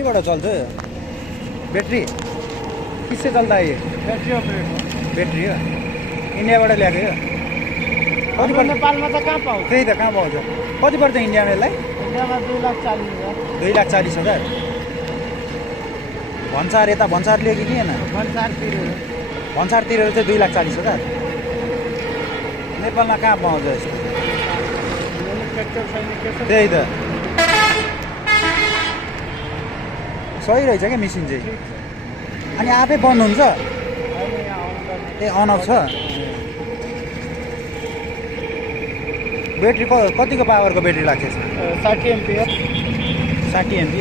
के बाट चल्छ बैट्री किससे चल्दा है ये बैट्री ऑपरेट बैट्री हो इन्डियाबाट ल्याएको यो कति पर्छ नेपालमा त कहाँ पाउँछ त्यही त कहाँ पाउँछ कति पर्छ इन्डियामा यसलाई इन्डियामा 2,40,000 2,40,000 भन्सार यता भन्सार लियो कि लिएन भन्सारतिर भन्सार तिरेर चाहिँ 2,40,000 नेपालमा कहाँ पाउँछ यस्तो ट्र्याक्टर छैन के छ त्यही त सही रहेछ क्या मेसिन चाहिँ अनि आफै बन्द हुन्छ अहिले यहाँ आउँदैन ए अन अफ छ ब्याट्री कतिको पावरको ब्याट्री लाग्छ यसमा 60 एम्पियर 60 एमपी